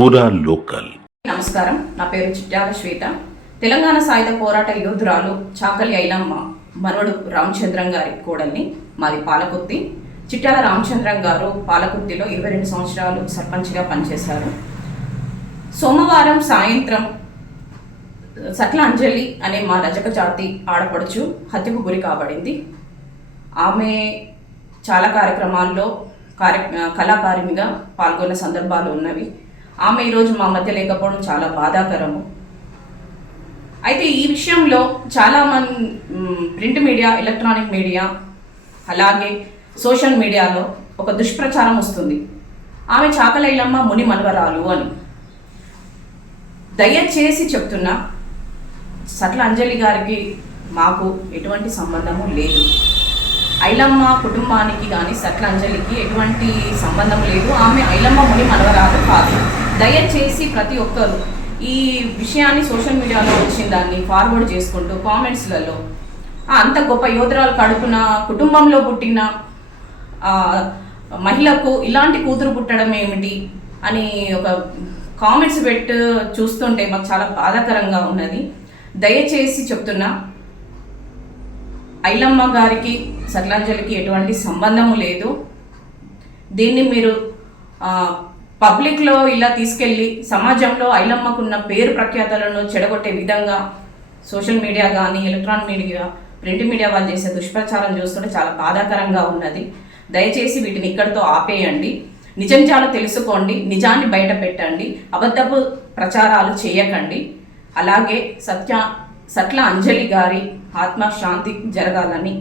పూరా లోకల్. నమస్కారం, నా పేరు చిట్యాల శ్వేత. తెలంగాణ సాయుధ పోరాట యోధురాలు చాకలి ఐలమ్మ మనవడు రామచంద్రం గారి కోడల్ని. మాది పాలకుర్తి. చిట్యాల రామచంద్రం గారు పాలకుర్తిలో 22 సంవత్సరాలు సర్పంచ్గా పనిచేశారు. సోమవారం సాయంత్రం సట్ల అంజలి అనే మా రజక జాతి ఆడపడుచు హత్యకు గురి కాబడింది. ఆమె చాలా కార్యక్రమాల్లో కళాకారిణిగా పాల్గొన్న సందర్భాలు ఉన్నవి. ఆమె ఈరోజు మా మధ్య లేకపోవడం చాలా బాధాకరము. అయితే ఈ విషయంలో చాలామంది ప్రింట్ మీడియా, ఎలక్ట్రానిక్ మీడియా, అలాగే సోషల్ మీడియాలో ఒక దుష్ప్రచారం వస్తుంది. ఆమె చాకలి ఐలమ్మ ముని మనవరాలు అని. దయచేసి చెప్తున్నా, సట్ల అంజలి గారికి మాకు ఎటువంటి సంబంధము లేదు. ఐలమ్మ కుటుంబానికి కానీ సట్ల అంజలికి ఎటువంటి సంబంధం లేదు. ఆమె ఐలమ్మ ముని మనవరాలు కాదు. దయచేసి ప్రతి ఒక్కరు ఈ విషయాన్ని సోషల్ మీడియాలో వచ్చిన దాన్ని ఫార్వర్డ్ చేసుకుంటూ కామెంట్స్లలో అంత గొప్ప యోధురాలు కడుపున కుటుంబంలో పుట్టిన మహిళకు ఇలాంటి కూతురు పుట్టడం ఏమిటి అని ఒక కామెంట్స్ చూస్తుంటే మాకు చాలా బాధాకరంగా ఉన్నది. దయచేసి చెప్తున్నా, ఐలమ్మ గారికి సట్లాంజలికి ఎటువంటి సంబంధము లేదు. దీన్ని మీరు పబ్లిక్లో ఇలా తీసుకెళ్ళి సమాజంలో ఐలమ్మకున్న పేరు ప్రఖ్యాతలను చెడగొట్టే విధంగా సోషల్ మీడియా కానీ, ఎలక్ట్రానిక్ మీడియా, ప్రింట్ మీడియా వాళ్ళు చేసే దుష్ప్రచారం చూస్తుంటే చాలా బాధాకరంగా ఉన్నది. దయచేసి వీటిని ఇక్కడితో ఆపేయండి. నిజాలు తెలుసుకోండి, నిజాన్ని బయట పెట్టండి, అబద్ధపు ప్రచారాలు చేయకండి. అలాగే సట్ల అంజలి గారి ఆత్మశాంతి జరగాలని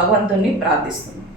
భగవంతుణ్ణి ప్రార్థిస్తున్నాను.